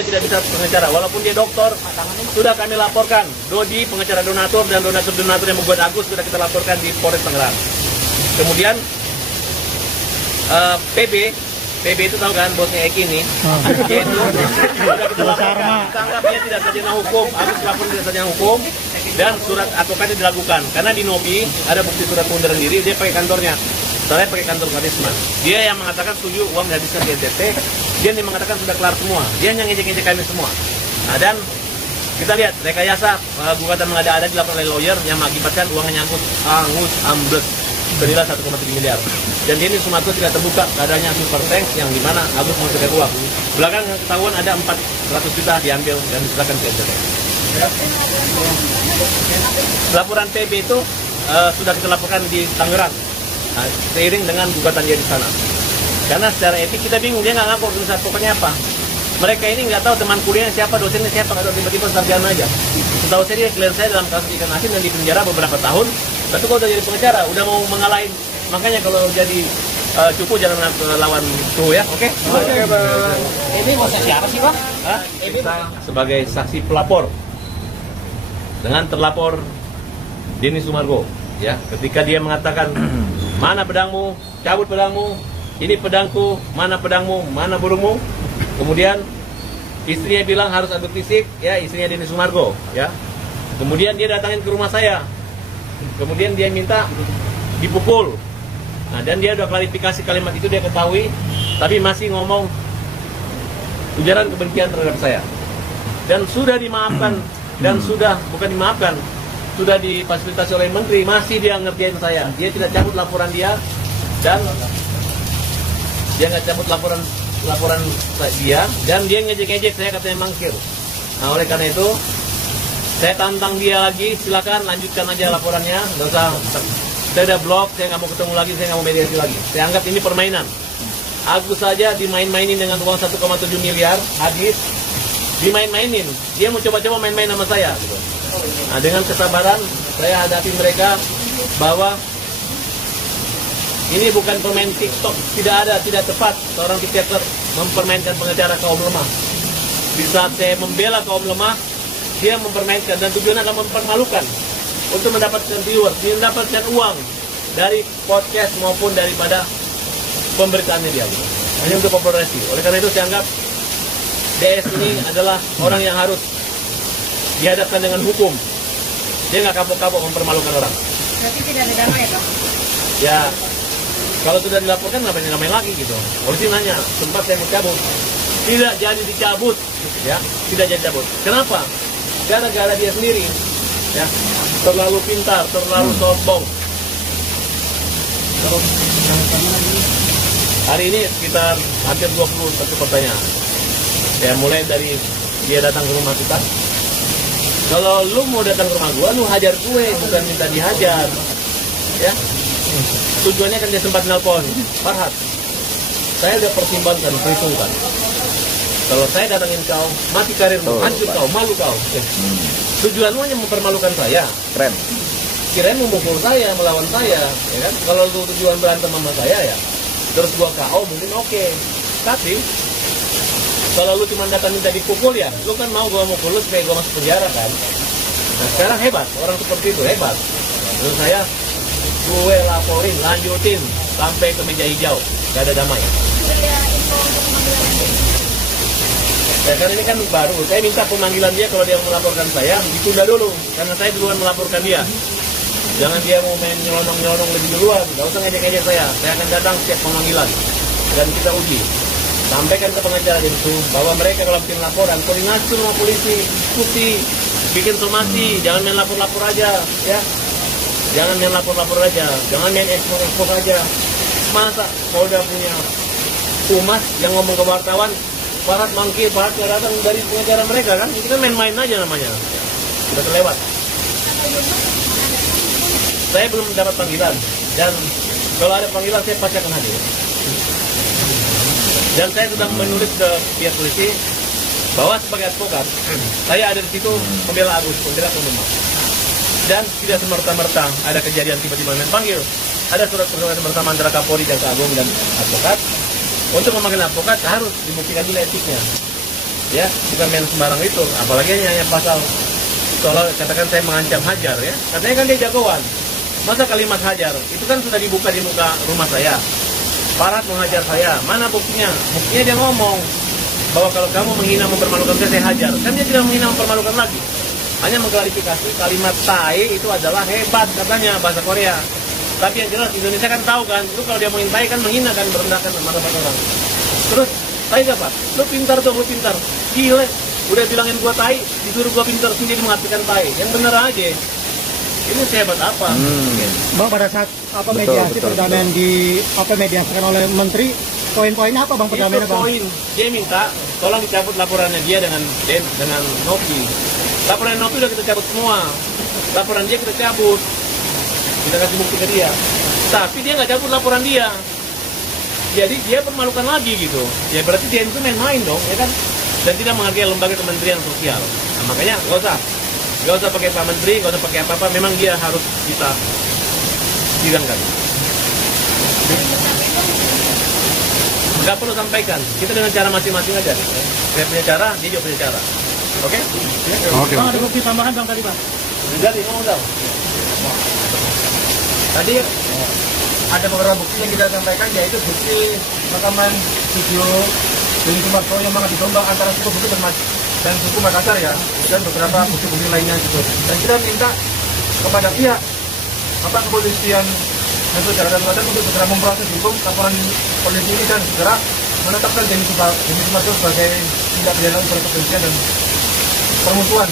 dia tidak bisa pengacara, walaupun dia dokter. Sudah kami laporkan, Dodi, pengacara donatur, dan donatur yang membuat Agus sudah kita laporkan di Polres Tangerang. Kemudian PB itu tahu kan, bosnya Eki ini, dia itu sudah kita laporkan, kita anggap dia tidak sarjana hukum, Agus lapor tidak sarjana hukum, dan surat advokatnya dilakukan. Karena di Nobi ada bukti surat pengunduran diri, dia pakai kantornya. Saya pakai kantor Karisma. Dia yang mengatakan setuju uang dihabiskan di NTT, dia yang mengatakan sudah kelar semua. Dia yang ngejek-ngejek kami semua. Nah, dan kita lihat rekayasa gugatan mengada-ada dilakukan oleh lawyer yang mengakibatkan uangnya hangus ambles senilai 1,3 miliar. Dan ini Sumargo tidak terbuka keadaannya super tank yang dimana Agus mengusulkan uang. Belakang ketahuan ada 400 juta diambil dan diserahkan ke NTT. Laporan PB itu sudah kita laporkan di Tangerang. Nah, seiring dengan gugatan dia di sana. Karena secara etik kita bingung, dia nggak ngaku organisasi pokoknya apa. Mereka ini nggak tahu teman kuliahnya siapa, dosennya siapa, nggak tahu, tiba-tiba sarjana aja. Setahu saya dia klien saya dalam kasus ikan asin dan di penjara beberapa tahun. Tapi kalau udah jadi pengacara, udah mau mengalahin. Makanya kalau jadi cupu jangan lawan tuh ya, oke? Oke, Bang. Ini bosnya siapa sih, Bang? Kita sebagai saksi pelapor dengan terlapor Denny Sumargo, ya, ketika dia mengatakan mana pedangmu, cabut pedangmu, ini pedangku, mana pedangmu, mana burungmu. Kemudian istrinya bilang harus adu fisik, ya, istrinya Denny Sumargo, ya. Kemudian dia datangin ke rumah saya, kemudian dia minta dipukul. Nah, dan dia udah klarifikasi kalimat itu dia ketahui, tapi masih ngomong ujaran kebencian terhadap saya. Dan sudah dimaafkan, dan sudah bukan dimaafkan, sudah difasilitasi oleh menteri, masih dia ngerjain saya. Dia tidak cabut laporan dia, dan dia nggak cabut laporan dia, dan dia ngejek-ngejek saya, katanya mangkir. Nah, oleh karena itu saya tantang dia lagi, silakan lanjutkan aja laporannya, nggak usah. Saya udah blok, saya nggak mau ketemu lagi, saya nggak mau mediasi lagi. Saya anggap ini permainan. Agus saja dimain-mainin dengan uang 1,7 miliar, habis dimain-mainin. Dia mau coba-coba main-main sama saya, gitu. Nah, dengan kesabaran saya hadapi mereka bahwa ini bukan pemain TikTok, tidak tepat seorang TikToker mempermainkan pengacara kaum lemah. Di saat saya membela kaum lemah, dia mempermainkan, dan tujuannya akan mempermalukan untuk mendapatkan viewers, mendapatkan uang dari podcast maupun daripada pemberitaannya dia. Hanya untuk popularitas. Oleh karena itu saya anggap DS ini adalah orang yang harus dihadapkan dengan hukum. Dia nggak kapok-kapok mempermalukan orang. Berarti tidak ada damai, Pak? Ya, kalau sudah dilaporkan ngapain damai lagi gitu. Polisi nanya, sempat saya mau cabut, tidak jadi dicabut, ya, tidak jadi cabut. Kenapa? Gara-gara dia sendiri, ya, terlalu pintar, terlalu sombong. Hari ini sekitar hampir 21 pertanyaan. Ya, mulai dari dia datang ke rumah kita. Kalau lu mau datang ke rumah gua, lu hajar gue, bukan minta dihajar. Ya. Tujuannya kan dia sempat nelpon, Farhad, saya udah pertimbangkan, perhitungkan. Kalau saya datangin kau, mati karirmu, hancur kau, malu kau. Tujuanmu hanya mempermalukan saya. Keren. Kirain memukul saya, melawan saya, ya kan? Kalau lu tujuan berantem sama saya ya, terus gua KO mungkin oke. Tapi kalau lu cuma datang minta dipukul ya, lu kan mau gua mukul lu supaya gua masuk penjara kan? Nah, sekarang hebat, orang seperti itu hebat. Menurut saya, gue laporin, lanjutin sampai ke meja hijau, gak ada damai. Ya, karena ini kan baru, saya minta pemanggilan dia kalau dia melaporkan saya, ditunda dulu, karena saya duluan melaporkan dia. Jangan dia mau main nyelonong-nyelonong lebih duluan, gak usah ngejek-ngejek saya akan datang setiap pemanggilan, dan kita uji. Sampaikan ke pengacara itu bahwa mereka kalau bikin laporan, koordinasi sama polisi, diskusi, bikin somasi, jangan main lapor-lapor aja, ya. Jangan main lapor-lapor aja, jangan main ekspos aja. Masa kalau udah punya humas yang ngomong ke wartawan, Farhad mangkir, Farhad gak datang dari pengacara mereka kan? Itu kan main-main aja namanya. Sudah terlewat. Saya belum mendapat panggilan, dan kalau ada panggilan saya pasti akan hadir. Dan saya sudah menulis ke pihak polisi bahwa sebagai advokat, saya ada di situ membela Agus, membela pembunuh. Dan tidak semerta-merta ada kejadian tiba-tiba panggil. Ada surat perjanjian bersama antara Kapolri, Jaksa Agung, dan advokat. Untuk memanggil advokat harus dibuktikan dulu etiknya. ya, bukan main sembarang itu. Apalagi hanya pasal soal katakan saya mengancam hajar ya, katanya kan dia jagoan. Masa kalimat hajar itu kan sudah dibuka di muka rumah saya. Farhad menghajar saya, mana buktinya? Buktinya dia ngomong bahwa kalau kamu menghina mempermalukan saya hajar. Kan dia tidak menghina mempermalukan lagi, hanya mengklarifikasi kalimat tai itu adalah hebat katanya bahasa Korea. Tapi yang jelas Indonesia kan tahu kan, itu kalau dia mau tai kan menghina kan, merendahkan martabat orang. Terus tai apa? Lu pintar tuh, lu pintar. Gile, udah bilangin gua tai, disuruh gua pintar sendiri mengartikan tai. Yang bener aja. Ini sehebat apa? Bang, pada saat mediasi perdamaian mediasikan oleh menteri, poin-poinnya apa Bang perdamaian Bang? Poin, dia minta tolong dicabut laporannya dia dengan Nopi. Laporan Nopi udah kita cabut semua. Laporan dia kita cabut. Kita kasih bukti ke dia. Tapi dia nggak cabut laporan dia. Jadi dia permalukan lagi gitu. Ya berarti dia itu main-main dong, ya kan? Dan tidak menghargai lembaga kementerian sosial. Nah, makanya nggak usah pakai Pak Menteri, nggak usah pakai apa-apa. Memang dia harus kita sidangkan. Nggak perlu sampaikan. Kita dengan cara masing-masing aja. Saya punya cara, dia juga punya cara. Oke? Oke. Bang, ada bukti tambahan Bang tadi Bang? Jadi ngomong dong. Tadi ada beberapa bukti yang kita sampaikan, yaitu bukti rekaman video Denny Sumarko yang mengadili domba antara suku Bugis dan suku Makassar ya, dan beberapa bukti-bukti lainnya gitu. Dan kita minta kepada pihak kepolisian dan Jakarta Selatan untuk segera memproses hukum laporan polisi ini dan segera menetapkan Denny Sumarko sebagai tindak pidana unsur kebencian dan permusuhan